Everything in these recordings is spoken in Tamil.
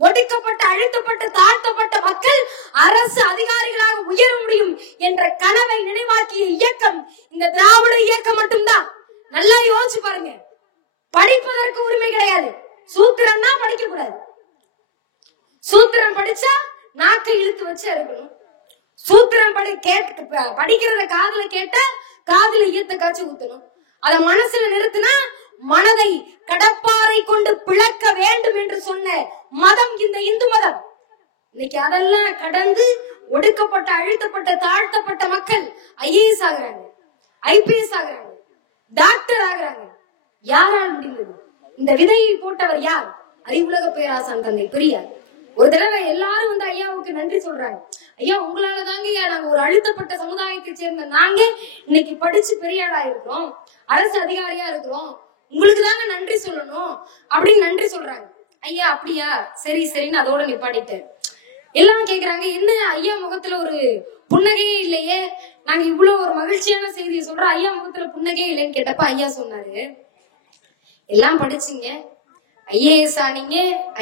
ஒடுக்கப்பட்ட, அழுத்தப்பட்ட, தாழ்த்தப்பட்ட மக்கள் அரசு அதிகாரிகளாக உயர முடியும் என்ற கனவை நினைவாக்கிய இயக்கம் இந்த திராவிட இயக்கம் மட்டும்தான். நல்லா யோசிச்சு பாருங்க. படிப்பதற்கு உரிமை கிடையாது. சூத்திரம் தான் படிக்க கூடாது. சூத்திரம் படிச்சா நாக்கை இழுத்து வச்சு அறுக்கணும். சூத்திரம் படிக்கிறத காதுல கேட்டா காதுல ஈயத்தை காய்ச்சி ஊத்தணும். அத மனசுல நிறுத்தினா மனதை கடப்பாறை கொண்டு பிளக்க வேண்டும் என்று சொன்ன மதம் இந்த இந்து மதம். இன்னைக்கு அதெல்லாம் கடந்து ஒடுக்கப்பட்ட, அழுத்தப்பட்ட, தாழ்த்தப்பட்ட மக்கள் ஐஏஎஸ் ஆகுறாங்க, ஐபிஎஸ் ஆகுறாங்க, டாக்டர் ஆகுறாங்க. யாரால் முடிந்தது? இந்த விதையை போட்டவர் யார்? அறிவுலக பேராசான் தந்தை பெரியார். ஒரு தடவை எல்லாரும் வந்து ஐயாவுக்கு நன்றி சொல்றாங்க. ஐயா, உங்களால தாங்க நாங்க ஒரு அழுத்தப்பட்ட சமுதாயத்தை சேர்ந்த நாங்க இன்னைக்கு படிச்சு பெரியாரா இருக்கிறோம், அரசு அதிகாரியா இருக்கிறோம், உங்களுக்கு தாங்க நன்றி சொல்லணும் அப்படின்னு நன்றி சொல்றாங்க. ஐயா அப்படியா, சரி சரின்னு அதோட நிப்பாட்டிட்டாரு. எல்லாம் கேக்குறாங்க, என்ன ஐயா முகத்துல ஒரு புன்னகையே இல்லையே, நாங்க இவ்வளவு ஒரு மகிழ்ச்சியான செய்தியை சொல்றோம், ஐயா முகத்துல புன்னகையே இல்லைன்னு கேட்டப்ப ஐயா சொன்னாரு, எல்லாம் படிச்சீங்க, ஐஏஎஸ் ஆனீங்க,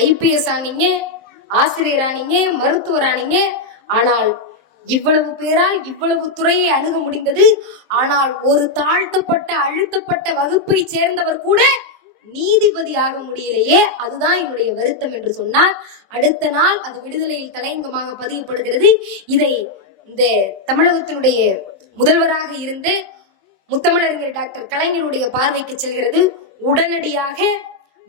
ஐபிஎஸ் ஆனீங்க, ஆசிரியர் ஆனீங்க, மருத்துவர் ஆனீங்க, ஆனால் இவ்வளவு பேரால் இவ்வளவு துறையை அணுக முடிந்தது. ஆனால் ஒரு தாழ்த்தப்பட்ட, அழுத்தப்பட்ட வகுப்பை சேர்ந்தவர் கூட நீதிபதி ஆக முடியலையே, அதுதான் என்னுடைய வருத்தம் என்று சொன்னார். அடுத்த நாள் அது விடுதலையில் தலையங்கமாக பதியப்படுகிறது. இதை இந்த தமிழகத்தினுடைய முதல்வராக இருந்து முத்தமிழறிஞர் டாக்டர் கலைஞருடைய பார்வைக்கு செல்கிறது. உடனடியாக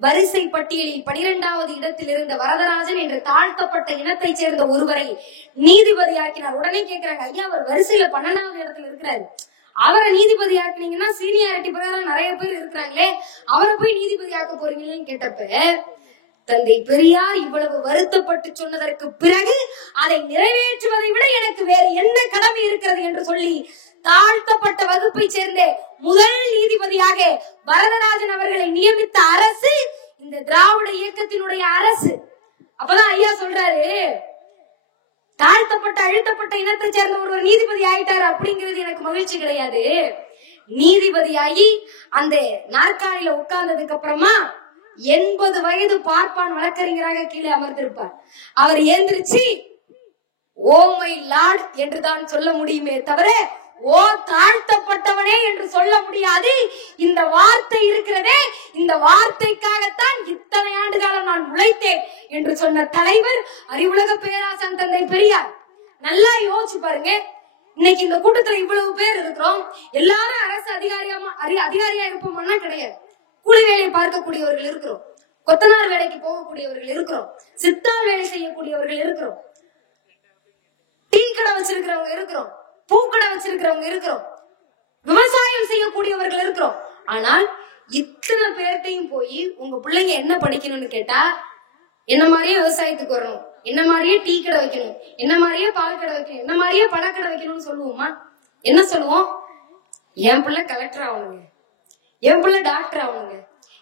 வரிசை பட்டியலில் 12வது இடத்தில் இருந்த வரதராஜன் என்ற தாழ்த்தப்பட்ட இனத்தை சேர்ந்த ஒருவரை நீதிபதி ஆக்கினார். உடனே கேட்கிறாங்க, ஐயா அவர் வரிசையில 12வது இடத்துல இருக்கிறாரு, அவரை நீதிபதி ஆக்கினீங்கன்னா சீனியாரிட்டி பிரகாரம் நிறைய பேர் இருக்கிறாங்களே, அவரை போய் நீதிபதி ஆக்க போறீங்களேன்னு கேட்டப்ப தந்தை பெரியார் இவ்வளவு வருத்தப்பட்டு சொன்னதற்கு பிறகு அதை நிறைவேற்றுவதை விட எனக்கு வேற என்ன கடமை இருக்கிறது என்று சொல்லி தாழ்த்தப்பட்ட வகுப்பை சேர்ந்த முதல் நீதிபதியாக வரதராஜன் அவர்களை நியமித்த அரசு இந்த திராவிட இயக்கத்தினுடைய அரசு. அப்பதான் ஐயா சொல்றாரு, தாழ்த்தப்பட்ட, அழுத்தப்பட்ட இனத்தை சேர்ந்த ஒருவர் நீதிபதி ஆயிட்டாரு அப்படிங்கிறது எனக்கு மகிழ்ச்சி கிடையாது. நீதிபதியாகி அந்த நாற்காலியில உட்கார்ந்ததுக்கு அப்புறமா 80 வயது பார்ப்பான் வழக்கறிஞராக கீழே அமர்ந்திருப்பார். அவர் ஏந்திரிச்சு ஓ மை லார்ட் என்றுதான் சொல்ல முடியுமே தவிர ஓ தாழ்த்தப்பட்டவனே என்று சொல்ல முடியாது. இந்த வார்த்தை இருக்கிறதே, இந்த வார்த்தைக்காகத்தான் இத்தனை ஆண்டு காலம் நான் உழைத்தேன் என்று சொன்ன தலைவர் அறிவுலக பேராசான் தந்தை பெரியார். நல்லா யோசிச்சு பாருங்க. இன்னைக்கு இந்த கூட்டத்துல இவ்வளவு பேர் இருக்கிறோம், எல்லாரும் அரசு அதிகாரியா இருப்போம்னா கிடையாது. கூலி வேலையை பார்க்கக்கூடியவர்கள் இருக்கிறோம், கொத்தனார் வேலைக்கு போகக்கூடியவர்கள் இருக்கிறோம், சித்தாள் வேலை செய்யக்கூடியவர்கள் இருக்கிறோம், டீ கடை வச்சிருக்கிறவங்க இருக்கிறோம், பூக்கடை வச்சிருக்கிறவங்க இருக்கிறோம், விவசாயம் செய்யக்கூடியவர்கள் இருக்கிறோம். ஆனால் இத்தனை பேர்ட்டையும் போய் உங்க பிள்ளைங்க என்ன படிக்கணும்னு கேட்டா, என்ன மாதிரியே விவசாயத்துக்கு வரணும், என்ன மாதிரியே டீ கடை வைக்கணும், என்ன மாதிரியே பால் கடை வைக்கணும், என்ன மாதிரியே பழக்கடை வைக்கணும்னு சொல்லுவோமா? என்ன சொல்லுவோம்? என் பிள்ளை கலெக்டர் ஆகணுங்க, என் பிள்ளை டாக்டர் ஆகணுங்க.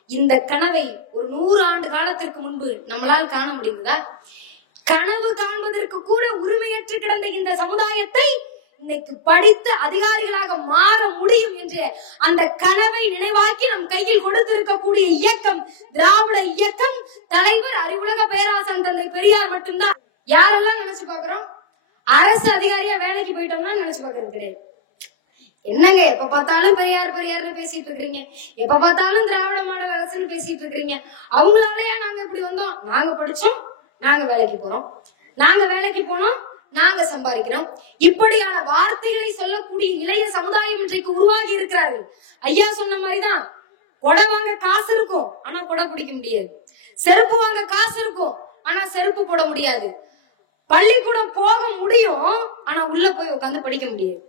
இந்த கனவை ஒரு 100 ஆண்டு காலத்திற்கு முன்பு நம்மளால் காண முடிந்ததா? கனவு காண்பதற்கு கூட உரிமையற்று கிடந்த இந்த சமுதாயத்தை இன்னைக்கு படித்து அதிகாரிகளாக மாற முடியும் என்று அந்த கனவை நினைவாக்கி நம் கையில் கொடுத்திருக்கக்கூடிய இயக்கம் திராவிட இயக்கம், தலைவர் அறிவுலக பேராசான் தந்தை பெரியார் மட்டும்தான். யாரெல்லாம் நினைச்சு பாக்குறோம்? அரசு அதிகாரியா வேலைக்கு போயிட்டோம்னா நினைச்சு பாக்குறது கிடையாது. என்னங்க எப்ப பார்த்தாலும் பெரியார் பெரியார்னு பேசிட்டு இருக்கிறீங்க, எப்ப பார்த்தாலும் திராவிட மாடல் அரசுன்னு பேசிட்டு இருக்கிறீங்க, அவங்களாலயா நாங்க இப்படி வந்தோம்? நாங்க படிச்சோம், நாங்க வேலைக்கு போறோம், நாங்க வேலைக்கு போனோம், நாங்க சம்பாதிக்கிறோம். இப்படியான வார்த்தைகளை சொல்லக்கூடிய இளைய சமுதாயம் இன்றைக்கு உருவாகி இருக்கிறார்கள். ஐயா சொன்ன மாதிரிதான், கொடை வாங்க காசு இருக்கும் ஆனா கொடை பிடிக்க முடியாது, செருப்பு வாங்க காசு இருக்கும் ஆனா செருப்பு போட முடியாது, பள்ளிக்கூடம் போக முடியும் ஆனா உள்ள போய் உட்கார்ந்து படிக்க முடியாது,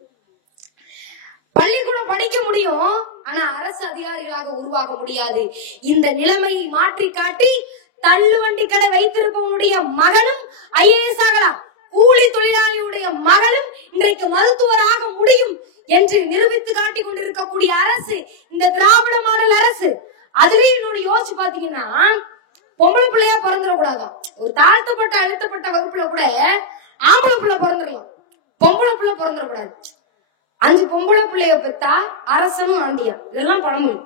பள்ளிக்கூடம் படிக்க முடியும் ஆனா அரசு அதிகாரிகளாக உருவாக முடியாது. இந்த நிலைமையை மாற்றி காட்டி தள்ளுவண்டி கடை வைத்திருப்பவனுடைய மகனும் ஐஏஎஸ் ஆகலாம், கூலி தொழிலாளியுடைய மகளும் இன்றைக்கு மருத்துவராக முடியும் என்று நிரூபித்து காட்டி கொண்டிருக்கக்கூடிய அரசு இந்த திராவிட மாடல் அரசு. அதுலயும் இன்னொன்னு யோசிச்சு பாத்தீங்கன்னா, பொம்பளை பிள்ளையா பிறந்துடக்கூடாதான். ஒரு தாழ்த்தப்பட்ட அழுத்தப்பட்ட வகுப்புல கூட ஆம்பளை பிள்ளை பிறந்துடலாம், பொம்பளை பிள்ளை பிறந்துடக்கூடாது. 5 பொம்பளை பிள்ளைய பெத்தா அரசனும் ஆண்டியா, இதெல்லாம் பழமொழி.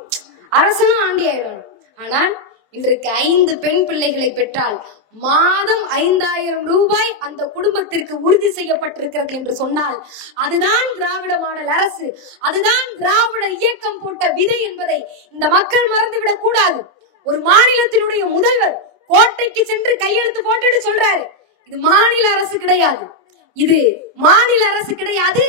அரசனும் ஆண்டி ஆயிடணும். ஆனால் இன்றைக்கு 5 பெண் பிள்ளைகளை பெற்றால் மாதம் 5000 ரூபாய் அந்த குடும்பத்திற்கு உறுதி செய்யப்பட்டிருக்கிறது என்று சொன்னால் அதுதான் திராவிட மாடல் அரசு, அதுதான் திராவிட இயக்கம் போட்ட விதை என்பதை இந்த மக்கள் மறந்துவிடக் கூடாது. ஒரு மாநிலத்தினுடைய முதல்வர் கோட்டைக்கு சென்று கையெழுத்து போட்டுட்டு சொல்றாரு, இது மாநில அரசு கிடையாது, இது மாநில அரசு கிடையாது,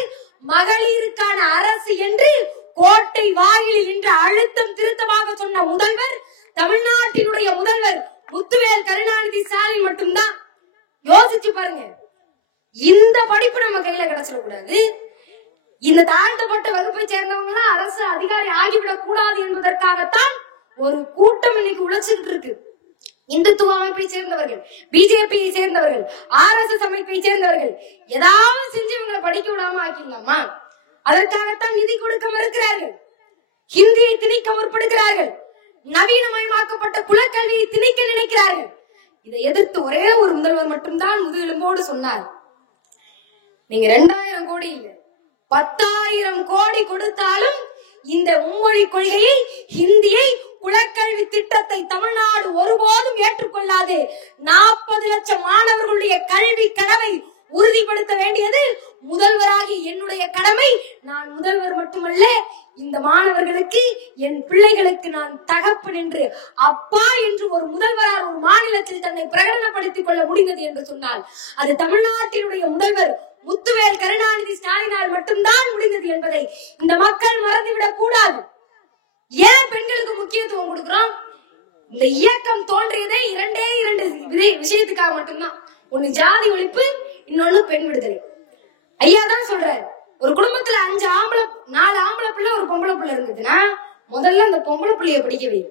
மகளிருக்கான அரசு என்று கோட்டை வாயிலில் நின்று அழுத்தம் திருத்தமாக சொன்ன முதல்வர் தமிழ்நாட்டினுடைய முதல்வர் முத்துவேல் கருணாநிதி ஸ்டாலின் மட்டும்தான். யோசிச்சு பாருங்க, இந்த படிப்பு நம்ம கையில கிடைச்சிடக்கூடாது. இந்த தாழ்த்தப்பட்ட வகுப்பை சேர்ந்தவங்க எல்லாம் அரசு அதிகாரி ஆகிவிடக் கூடாது என்பதற்காகத்தான் ஒரு கூட்டம் இன்னைக்கு உழைச்சிட்டு இருக்கு. இந்துத்துவ அமைப்பை சேர்ந்தவர்கள், பிஜேபியை சேர்ந்தவர்கள், RSS அமைப்பை சேர்ந்தவர்கள் ஏதாவது செஞ்சு இவங்களை படிக்க விடாம ஆக்கிடலாமா? அதற்காகத்தான் நிதி கொடுக்க மறுக்கிறார்கள், ஹிந்தியை திணிக்க முற்படுகிறார்கள், நவீனமயமாக்கப்பட்ட குலக்கல்வியை திணிக்க நினைக்கிறார்கள். இதை எதிர்த்து ஒரே ஒரு முதல்வர் மட்டும்தான் முதுகெலும்போடு சொன்னார், நீங்க 2000 கோடி இல்ல 10,000 கோடி கொடுத்தாலும் இந்த மும்மொழி கொள்கையை, ஹிந்தியை, குலக்கல்வி திட்டத்தை தமிழ்நாடு ஒருபோதும் ஏற்றுக்கொள்ளாது. 40 லட்சம் மாணவர்களுடைய கல்வி கனவை உறுதிப்படுத்த வேண்டியது முதல்வராகி என்னுடைய கடமை. நான் முதல்வர் மட்டுமல்ல, இந்த மாணவர்களுக்கு, என் பிள்ளைகளுக்கு நான் தகப்பன் என்று, அப்பா என்று ஒரு முதல்வரால் ஒரு மாநிலத்தில் தன்னை பிரகடனப்படுத்திக் கொள்ள முடிந்தது என்று சொன்னால் அது தமிழ்நாட்டினுடைய முதல்வர் முத்துவேல் கருணாநிதி ஸ்டாலினால் மட்டும்தான் முடிந்தது என்பதை இந்த மக்கள் மறந்துவிடக் கூடாது. ஏன் பெண்களுக்கு முக்கியத்துவம் கொடுக்கிறோம்? இந்த இயக்கம் தோன்றியதே இரண்டு விஷயத்துக்காக மட்டும்தான். ஒண்ணு ஜாதி ஒழிப்பு, இன்னொன்னு பெண் விடுதலை. ஐயா தான் சொல்றாரு, ஒரு குடும்பத்துல 4 ஆம்பளை பிள்ளை ஒரு பொம்பளை பிள்ளை இருந்ததுன்னா முதல்ல அந்த பொம்பளை பிள்ளைய படிக்க வை.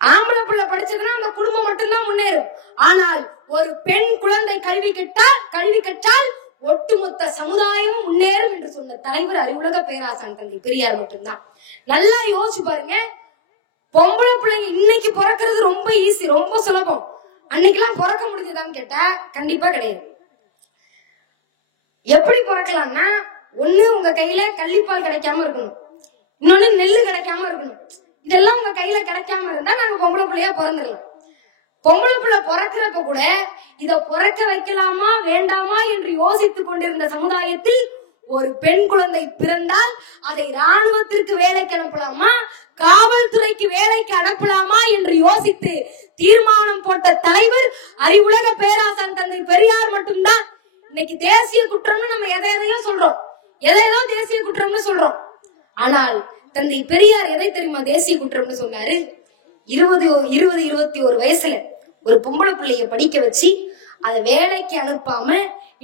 ஆம்பளை பிள்ளை படிச்சதுன்னா அந்த குடும்பம் மட்டும்தான் முன்னேறும். ஆனால் ஒரு பெண் குழந்தை கல்வி கற்றால் ஒட்டுமொத்த சமுதாயமும் முன்னேறும் என்று சொன்ன தலைவர் அறிவுலக பேராசான் தந்தை பெரியார் மட்டும்தான். நல்லா யோசிச்சு பாருங்க, பொம்பளை பிள்ளைங்க இன்னைக்கு பிறக்கிறது ரொம்ப ஈஸி, ரொம்ப சுலபம். அன்னைக்கெல்லாம் பிறக்க முடிஞ்சதான்னு கேட்டா கண்டிப்பா கிடையாது. எப்படி பிறக்கலாம்னா, ஒண்ணு உங்க கையில கள்ளிப்பால் கிடைக்காம இருக்கணும், இன்னொன்னு நெல்லு கிடைக்காம இருக்கணும். இதெல்லாம் உங்க கையில கிடைக்காம இருந்தா நாங்க பொம்பளை பிள்ளையா பிறந்துடலாம். பொம்பளை பிள்ளை பிறக்கிறப்ப கூட இத பிறக்க வைக்கலாமா வேண்டாமா என்று யோசித்துக் கொண்டிருந்த சமுதாயத்தில் ஒரு பெண் குழந்தை பிறந்தால் அதை ராணுவத்திற்கு வேலைக்கு அனுப்பலாமா, காவல்துறைக்கு வேலைக்கு அனுப்பலாமா என்று யோசித்து தீர்மானம் போட்ட தலைவர் அறிவுலக பேராசான் தந்தை பெரியார் மட்டும்தான். இன்னைக்கு தேசிய குற்றம்னு நம்ம எதையோ சொல்றோம், எதையோ தேசிய குற்றம்னு சொல்றோம். ஆனால் தந்தை பெரியார் எதை தெரியுமா தேசிய குற்றம்னு சொன்னாரு? 21 வயசுல ஒரு பொம்பளை பிள்ளைய படிக்க வச்சு அதை வேலைக்கு அனுப்பாம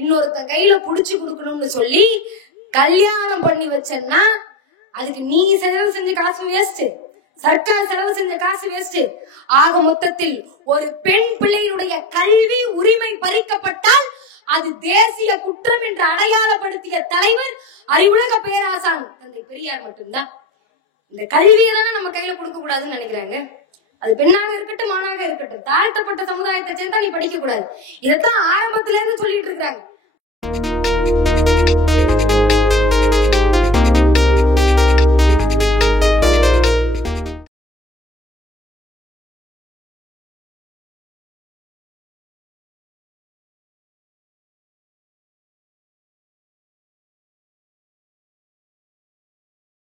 இன்னொருத்த கையில புடிச்சு கொடுக்கணும்னு சொல்லி கல்யாணம் பண்ணி வச்சேன்னா அதுக்கு நீ செலவு செஞ்ச காசு வேஸ்ட், சர்க்கார் செலவு செஞ்ச காசு வேஸ்ட். ஆக மொத்தத்தில் ஒரு பெண் பிள்ளையினுடைய கல்வி உரிமை பறிக்கப்பட்டால் அது தேசிய குற்றம் என்று அடையாளப்படுத்திய தலைவர் அறிவுலக பேராசான் தந்தை பெரியார் மட்டும்தான். இந்த கல்வியை தானே நம்ம கையில கொடுக்க கூடாதுன்னு நினைக்கிறாங்க. அது பெண்ணாக இருக்கட்டும், ஆணாக இருக்கட்டும், தாழ்த்தப்பட்ட சமுதாயத்தை சேர்ந்தா நீ படிக்க கூடாது. இதைத்தான் ஆரம்பத்துல இருந்து சொல்லிட்டு இருக்காங்க.